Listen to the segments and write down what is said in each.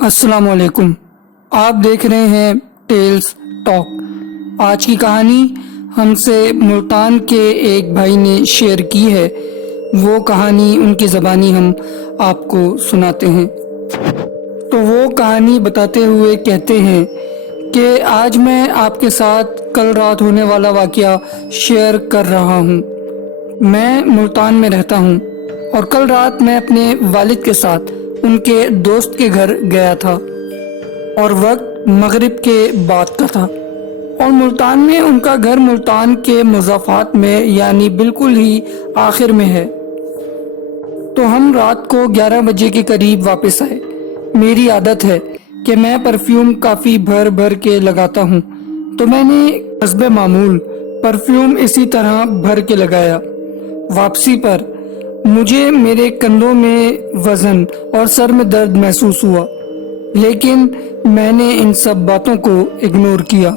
अस्सलाम वालेकुम। आप देख रहे हैं टेल्स टॉक। आज की कहानी हमसे मुल्तान के एक भाई ने शेयर की है। वो कहानी उनकी ज़बानी हम आपको सुनाते हैं। तो वो कहानी बताते हुए कहते हैं कि आज मैं आपके साथ कल रात होने वाला वाक़या शेयर कर रहा हूँ। मैं मुल्तान में रहता हूँ और कल रात मैं अपने वालिद के साथ उनके दोस्त के घर गया था और वक्त मगरिब के बाद का था और मुल्तान में उनका घर मुल्तान के मुज़ाफ़ात में यानी बिल्कुल ही आखिर में है। तो हम रात को 11 बजे के करीब वापस आए। मेरी आदत है कि मैं परफ्यूम काफ़ी भर भर के लगाता हूँ, तो मैंने हस्बे मामूल परफ्यूम इसी तरह भर के लगाया। वापसी पर मुझे मेरे कंधों में वज़न और सर में दर्द महसूस हुआ, लेकिन मैंने इन सब बातों को इग्नोर किया।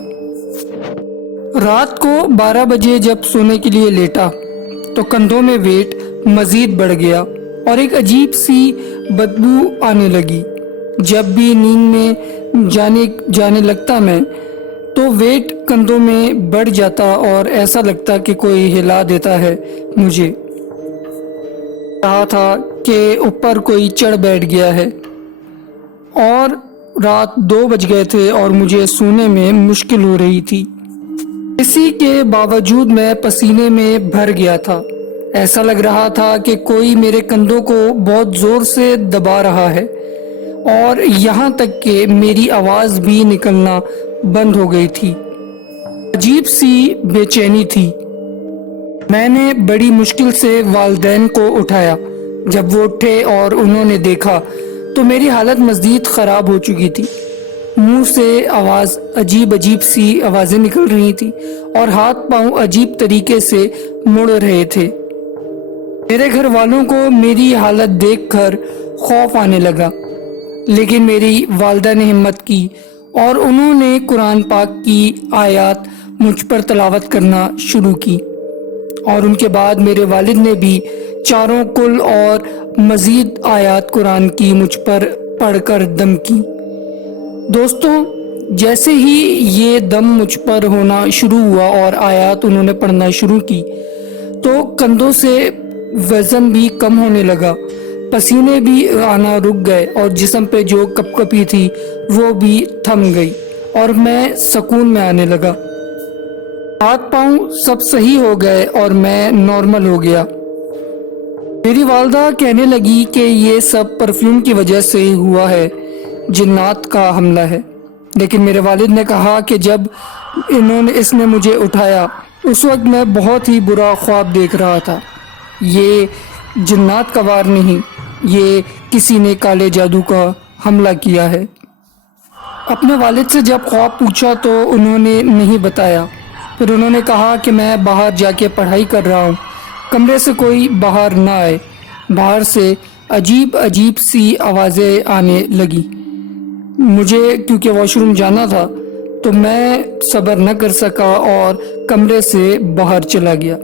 रात को 12 बजे जब सोने के लिए लेटा तो कंधों में वेट मज़ीद बढ़ गया और एक अजीब सी बदबू आने लगी। जब भी नींद में जाने लगता मैं तो वेट कंधों में बढ़ जाता और ऐसा लगता कि कोई हिला देता है। मुझे कहा था कि ऊपर कोई चढ़ बैठ गया है और रात 2 बज गए थे और मुझे सोने में मुश्किल हो रही थी। इसी के बावजूद मैं पसीने में भर गया था। ऐसा लग रहा था कि कोई मेरे कंधों को बहुत ज़ोर से दबा रहा है और यहाँ तक कि मेरी आवाज़ भी निकलना बंद हो गई थी। अजीब सी बेचैनी थी। मैंने बड़ी मुश्किल से वालिदैन को उठाया। जब वो उठे और उन्होंने देखा तो मेरी हालत मज़ीद ख़राब हो चुकी थी। मुंह से अजीब सी आवाज़ें निकल रही थी और हाथ पांव अजीब तरीके से मुड़ रहे थे। मेरे घर वालों को मेरी हालत देखकर खौफ आने लगा, लेकिन मेरी वालिदा ने हिम्मत की और उन्होंने कुरान पाक की आयत मुझ पर तलावत करना शुरू की और उनके बाद मेरे वालिद ने भी चारों कुल और मज़ीद आयत कुरान की मुझ पर पढ़कर दम की। दोस्तों, जैसे ही ये दम मुझ पर होना शुरू हुआ और आयत उन्होंने पढ़ना शुरू की तो कंधों से वज़न भी कम होने लगा, पसीने भी आना रुक गए और जिस्म पे जो कपकपी थी वो भी थम गई और मैं सुकून में आने लगा। हाथ पांव सब सही हो गए और मैं नॉर्मल हो गया। मेरी वालिदा कहने लगी कि ये सब परफ्यूम की वजह से हुआ है, जिन्नात का हमला है। लेकिन मेरे वालिद ने कहा कि जब इसने मुझे उठाया उस वक्त मैं बहुत ही बुरा ख्वाब देख रहा था। ये जिन्नात का वार नहीं, ये किसी ने काले जादू का हमला किया है। अपने वालिद से जब ख्वाब पूछा तो उन्होंने नहीं बताया। फिर उन्होंने कहा कि मैं बाहर जाके पढ़ाई कर रहा हूँ, कमरे से कोई बाहर ना आए। बाहर से अजीब सी आवाज़ें आने लगी। मुझे क्योंकि वॉशरूम जाना था तो मैं सब्र न कर सका और कमरे से बाहर चला गया।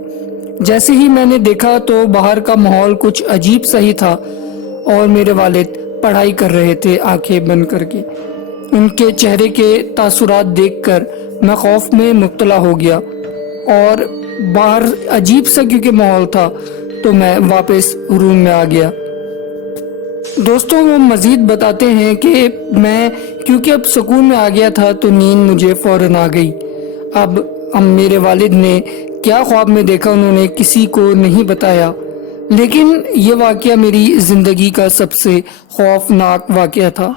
जैसे ही मैंने देखा तो बाहर का माहौल कुछ अजीब सा ही था और मेरे वालिद पढ़ाई कर रहे थे आंखें बंद करके। उनके चेहरे के तासुरात देखकर मैं खौफ में मुब्तला हो गया और बाहर अजीब सा क्योंकि माहौल था तो मैं वापस रूम में आ गया। दोस्तों, वो मज़ीद बताते हैं कि मैं क्योंकि अब सुकून में आ गया था तो नींद मुझे फ़ौरन आ गई। अब मेरे वालिद ने क्या ख्वाब में देखा उन्होंने किसी को नहीं बताया, लेकिन ये वाक़या मेरी ज़िंदगी का सबसे खौफनाक वाक़या था।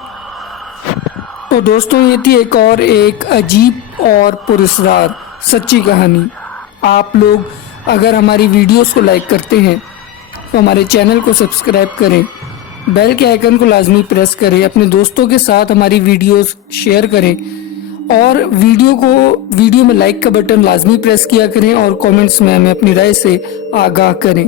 तो दोस्तों, ये थी एक अजीब और पुरस्कार सच्ची कहानी। आप लोग अगर हमारी वीडियोस को लाइक करते हैं तो हमारे चैनल को सब्सक्राइब करें, बेल के आइकन को लाजमी प्रेस करें, अपने दोस्तों के साथ हमारी वीडियोस शेयर करें और वीडियो में लाइक का बटन लाजमी प्रेस किया करें और कमेंट्स में हमें अपनी राय से आगाह करें।